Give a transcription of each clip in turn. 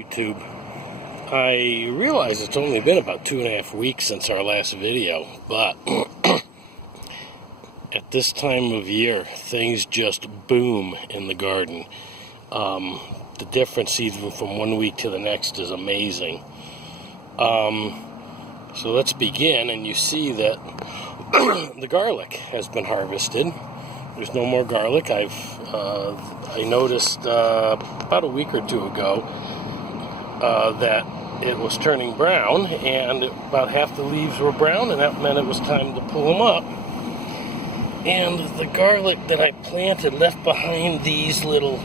YouTube. I realize it's only been about 2.5 weeks since our last video, but at this time of year, things just boom in the garden. The difference even from 1 week to the next is amazing. So let's begin, and you see that the garlic has been harvested. There's no more garlic. I noticed about a week or two ago that it was turning brown, and about half the leaves were brown, and that meant it was time to pull them up. And the garlic that I planted left behind these little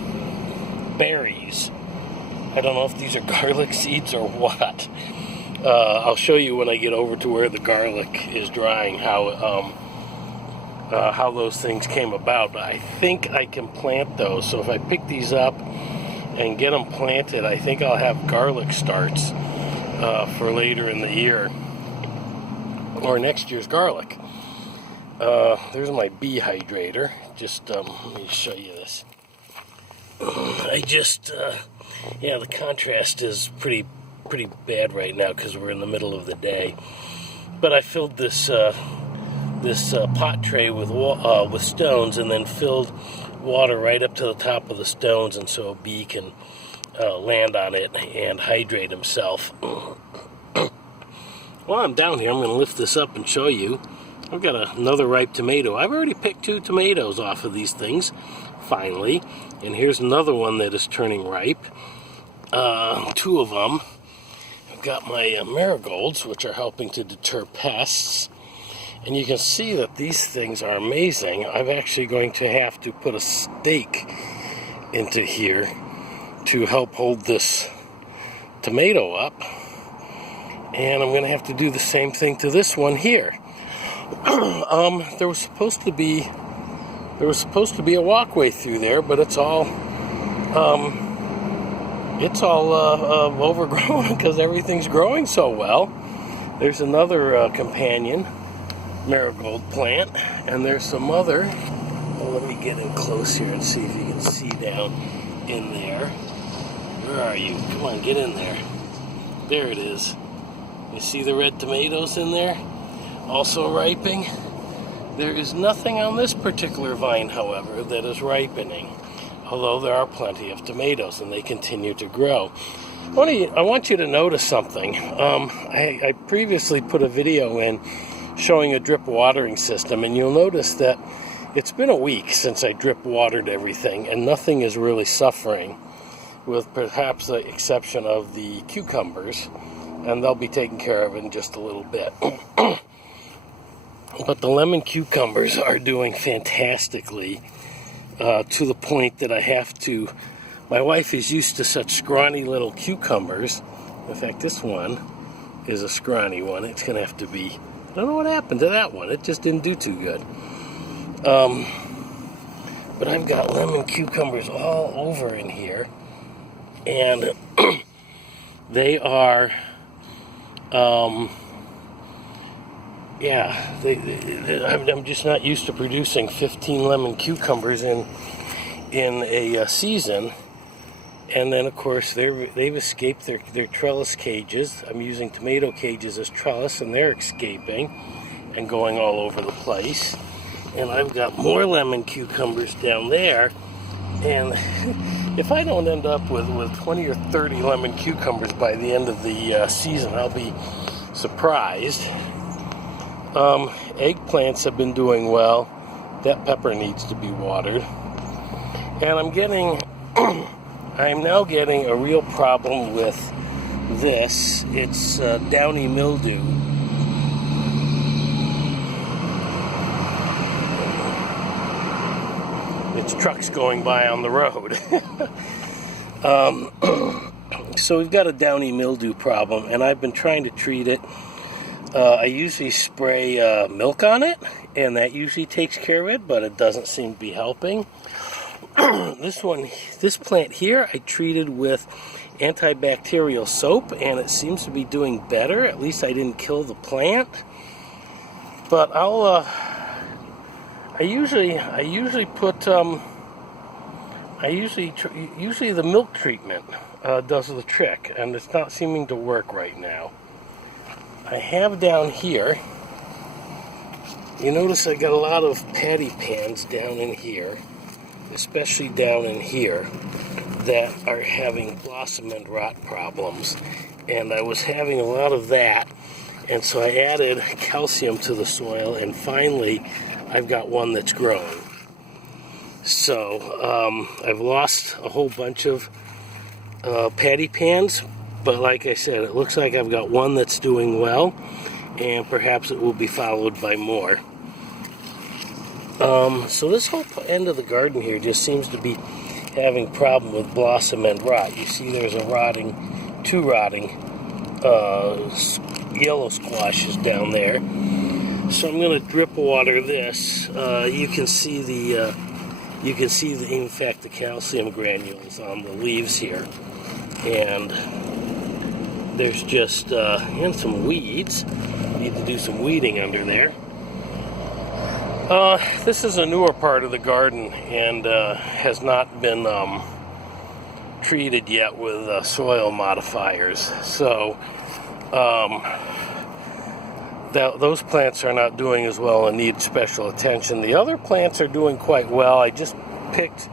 berries. I don't know if these are garlic seeds or what. I'll show you when I get over to where the garlic is drying how those things came about. But I think I can plant those. So if I pick these up and get them planted, I think I'll have garlic starts for later in the year or next year's garlic. There's my bee hydrator. Just let me show you this. The contrast is pretty bad right now because we're in the middle of the day. But I filled this pot tray with stones, and then filled water right up to the top of the stones, and so a bee can land on it and hydrate himself. While I'm down here, I'm going to lift this up and show you. I've got another ripe tomato. I've already picked 2 tomatoes off of these things, finally. And here's another one that is turning ripe. 2 of them. I've got my marigolds, which are helping to deter pests. And you can see that these things are amazing. I'm actually going to have to put a stake into here to help hold this tomato up. And I'm going to have to do the same thing to this one here. There was supposed to be a walkway through there, but it's all overgrown because everything's growing so well. There's another companion marigold plant, and there's some other. Well, let me get in close here and see if you can see down in there. Where are you? Come on, get in there. There it is. You see the red tomatoes in there? Also ripening. There is nothing on this particular vine, however, that is ripening, although there are plenty of tomatoes, and they continue to grow. I want you to notice something. I previously put a video in showing a drip watering system, and you'll notice that it's been a week since I drip watered everything, and nothing is really suffering, with perhaps the exception of the cucumbers, and they'll be taken care of in just a little bit. But the lemon cucumbers are doing fantastically, to the point that I have to. My wife is used to such scrawny little cucumbers. In fact, this one is a scrawny one. It's going to have to be. I don't know what happened to that one. It just didn't do too good. But I've got lemon cucumbers all over in here, and they are. I'm just not used to producing 15 lemon cucumbers in a season. And then, of course, they've escaped their trellis cages. I'm using tomato cages as trellis, and they're escaping and going all over the place. And I've got more lemon cucumbers down there. And if I don't end up with 20 or 30 lemon cucumbers by the end of the season, I'll be surprised. Eggplants have been doing well. That pepper needs to be watered. And I'm now getting a real problem with this. It's downy mildew. It's trucks going by on the road. So we've got a downy mildew problem, and I've been trying to treat it. I usually spray milk on it, and that usually takes care of it, but it doesn't seem to be helping. This plant here, I treated with antibacterial soap, and it seems to be doing better. At least I didn't kill the plant. But I usually put usually the milk treatment does the trick, and it's not seeming to work right now. I have down here, you notice I got a lot of patty pans down in here, especially down in here, that are having blossom end rot problems. And I was having a lot of that, and so I added calcium to the soil, and finally I've got one that's growing. So I've lost a whole bunch of patty pans, but like I said, it looks like I've got one that's doing well, and perhaps it will be followed by more. So this whole end of the garden here just seems to be having problem with blossom end rot. You see there's two rotting yellow squashes down there. So I'm going to drip water this. You can see in fact the calcium granules on the leaves here, and there's just and some weeds. Need to do some weeding under there. This is a newer part of the garden and has not been treated yet with soil modifiers. So those plants are not doing as well and need special attention. The other plants are doing quite well. I just picked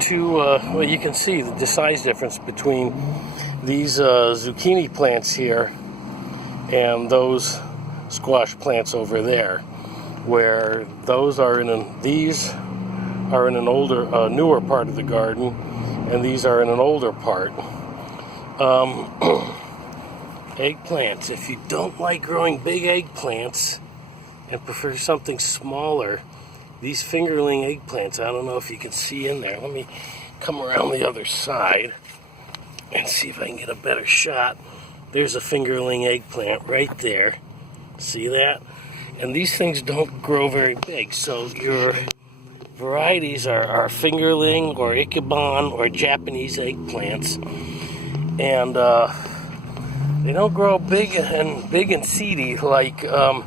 two, well, you can see the size difference between these zucchini plants here and those squash plants over there, where those are these are in an older, newer part of the garden, and these are in an older part. Eggplants. If you don't like growing big eggplants and prefer something smaller, these fingerling eggplants, I don't know if you can see in there. Let me come around the other side and see if I can get a better shot. There's a fingerling eggplant right there. See that? And these things don't grow very big, so your varieties are fingerling or Ikebana or Japanese eggplants, and they don't grow big and seedy like some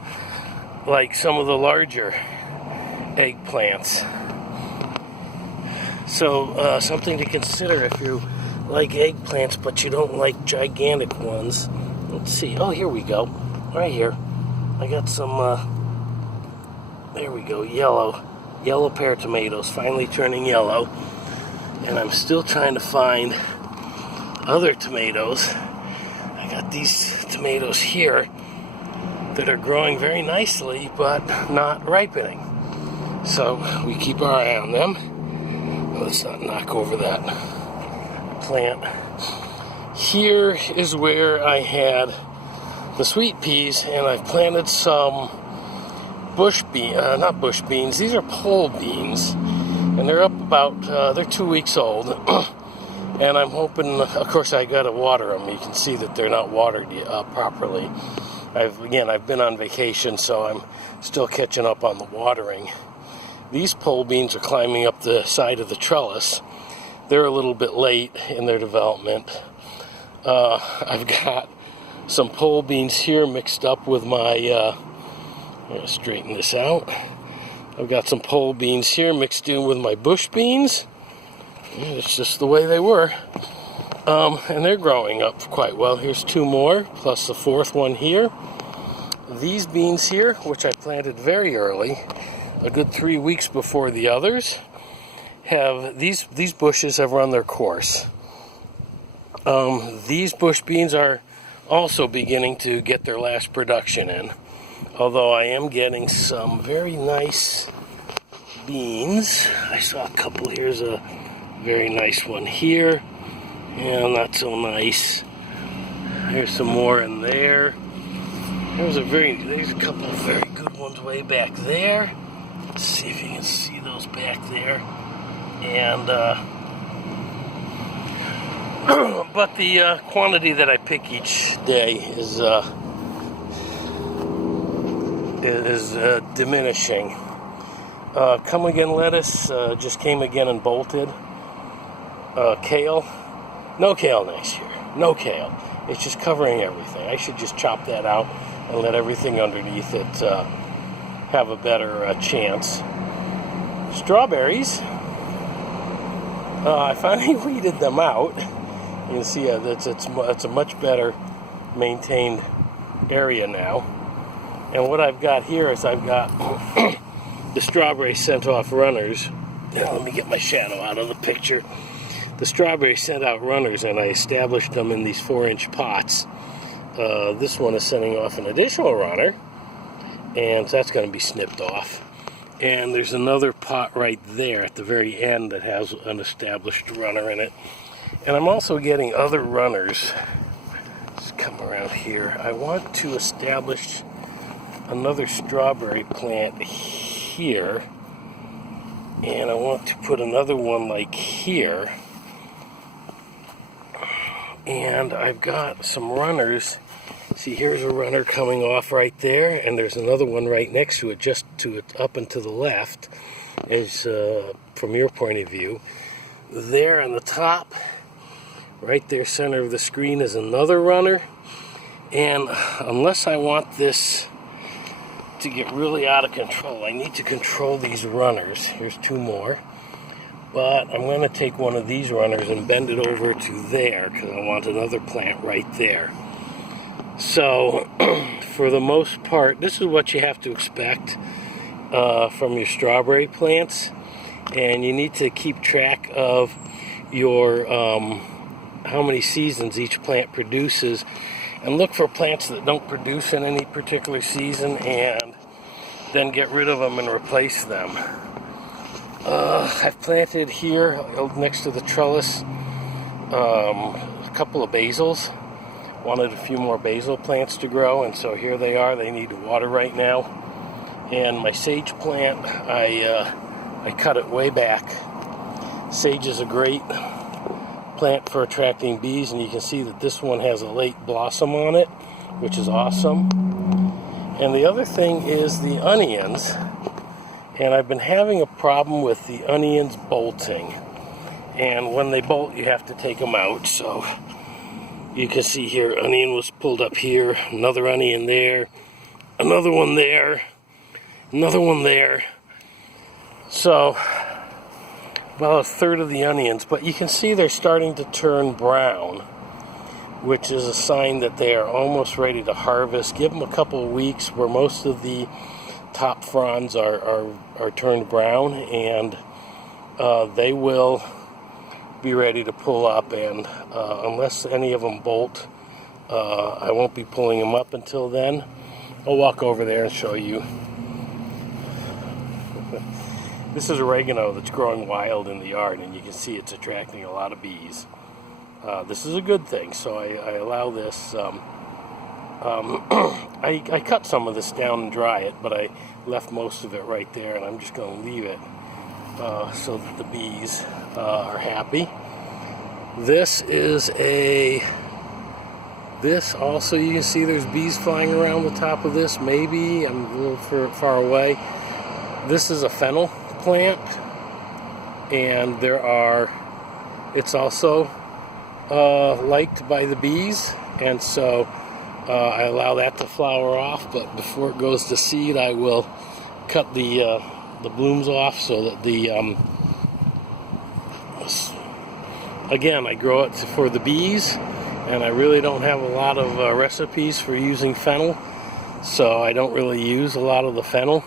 of the larger eggplants. So something to consider if you like eggplants but you don't like gigantic ones. Let's see. Oh, here we go. Right here. I got some, there we go, yellow pear tomatoes, finally turning yellow. And I'm still trying to find other tomatoes. I got these tomatoes here that are growing very nicely, but not ripening. So we keep our eye on them. Let's not knock over that plant. Here is where I had the sweet peas, and I've planted some not bush beans, these are pole beans, and they're up about, they're 2 weeks old, and I'm hoping, of course I gotta water them. You can see that they're not watered properly. I've been on vacation, so I'm still catching up on the watering. These pole beans are climbing up the side of the trellis. They're a little bit late in their development. I've got some pole beans here mixed up with my, I'm going to straighten this out. I've got some pole beans here mixed in with my bush beans. And it's just the way they were. And they're growing up quite well. Here's two more, plus the fourth one here. These beans here, which I planted very early, a good 3 weeks before the others, these bushes have run their course. These bush beans are also beginning to get their last production in, although I am getting some very nice beans. I saw a couple. Here's a very nice one here, and not so nice. There's some more in there. There's a couple of very good ones way back there. Let's see if you can see those back there. And but the quantity that I pick each day is diminishing. Come again lettuce just came again and bolted. Kale, no kale next year. No kale. It's just covering everything. I should just chop that out and let everything underneath it have a better chance. Strawberries. I finally weeded them out, You can see it's a much better maintained area now. And what I've got here is I've got the strawberry scent off runners. Now, let me get my shadow out of the picture. The strawberry sent out runners, and I established them in these 4-inch pots. This one is sending off an additional runner, and so that's going to be snipped off. And there's another pot right there at the very end that has an established runner in it. And I'm also getting other runners. Just come around here. I want to establish another strawberry plant here, and I want to put another one like here. And I've got some runners. See, here's a runner coming off right there, and there's another one right next to it, just to it, up and to the left, as from your point of view. There on the top, right there, center of the screen, is another runner. And unless I want this to get really out of control, I need to control these runners. Here's 2 more. But I'm going to take one of these runners and bend it over to there, because I want another plant right there. So, for the most part, this is what you have to expect from your strawberry plants. And you need to keep track of your how many seasons each plant produces, and look for plants that don't produce in any particular season, and then get rid of them and replace them. I've planted here next to the trellis a couple of basils. Wanted a few more basil plants to grow, and so here they are. They need water right now. And my sage plant, I cut it way back. Sage is a great plant for attracting bees, and you can see that this one has a late blossom on it, which is awesome. And the other thing is the onions. And I've been having a problem with the onions bolting. And when they bolt, you have to take them out. So you can see here, onion was pulled up here, another onion there, another one there, another one there. So about a third of the onions, but you can see they're starting to turn brown, which is a sign that they are almost ready to harvest. Give them a couple of weeks where most of the top fronds are turned brown, and they will be ready to pull up. And unless any of them bolt, I won't be pulling them up until then. I'll walk over there and show you. This is oregano that's growing wild in the yard, and you can see it's attracting a lot of bees. This is a good thing, so I allow this. I cut some of this down and dry it, but I left most of it right there, and I'm just going to leave it so that the bees are happy. This also, you can see there's bees flying around the top of this. Maybe I'm a little far away. This is a fennel plant, and it's also liked by the bees, and so I allow that to flower off. But before it goes to seed, I will cut the blooms off so that again, I grow it for the bees, and I really don't have a lot of recipes for using fennel, so I don't really use a lot of the fennel.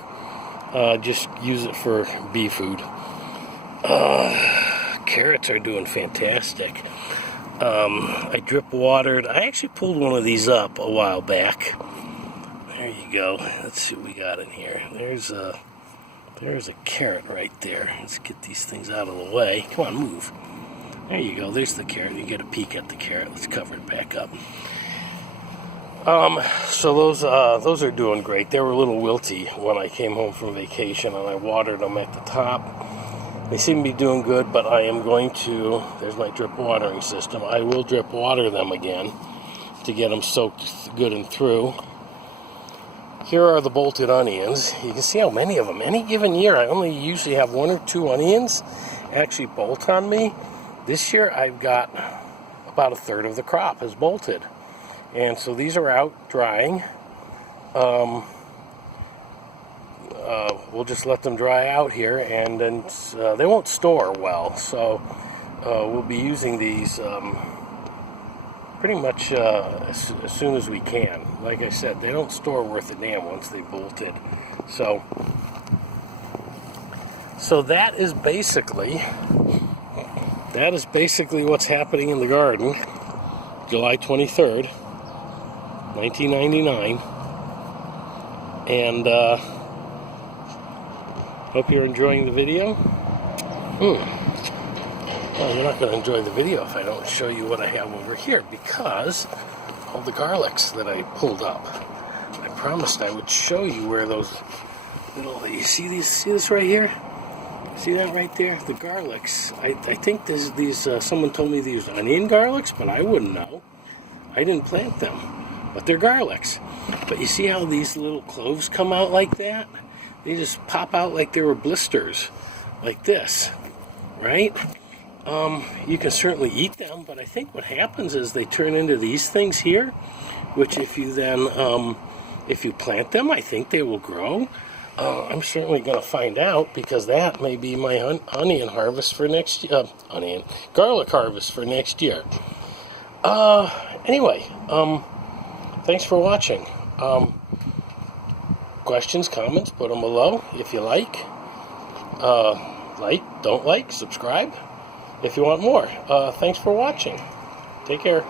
Just use it for bee food. Carrots are doing fantastic. I drip watered. I actually pulled one of these up a while back. There you go. Let's see what we got in here. There's a carrot right there. Let's get these things out of the way. Come on, move. There you go. There's the carrot. You get a peek at the carrot. Let's cover it back up. So those are doing great. They were a little wilty when I came home from vacation, and I watered them at the top. They seem to be doing good, but I am going to, there's my drip watering system. I will drip water them again to get them soaked good and through. Here are the bolted onions. You can see how many of them. Any given year, I only usually have 1 or 2 onions actually bolt on me. This year, I've got about a third of the crop has bolted. And so these are out drying. We'll just let them dry out here, and then they won't store well. So we'll be using these pretty much as soon as we can. Like I said, they don't store worth a damn once they bolted. So that is basically what's happening in the garden. July 23rd, 1999. And hope you're enjoying the video. Well, you're not going to enjoy the video if I don't show you what I have over here, because all the garlics that I pulled up. I promised I would show you where those little, you see this right here? See that right there? The garlics. I think these someone told me these onion garlics, but I wouldn't know. I didn't plant them, but they're garlics. But you see how these little cloves come out like that? They just pop out like they were blisters, like this, right? You can certainly eat them, but I think what happens is they turn into these things here, which if you then, if you plant them, I think they will grow. I'm certainly going to find out, because that may be my onion harvest for next year. Garlic harvest for next year. Anyway, thanks for watching. Questions, comments, put them below if you like. Don't like, subscribe if you want more. Thanks for watching. Take care.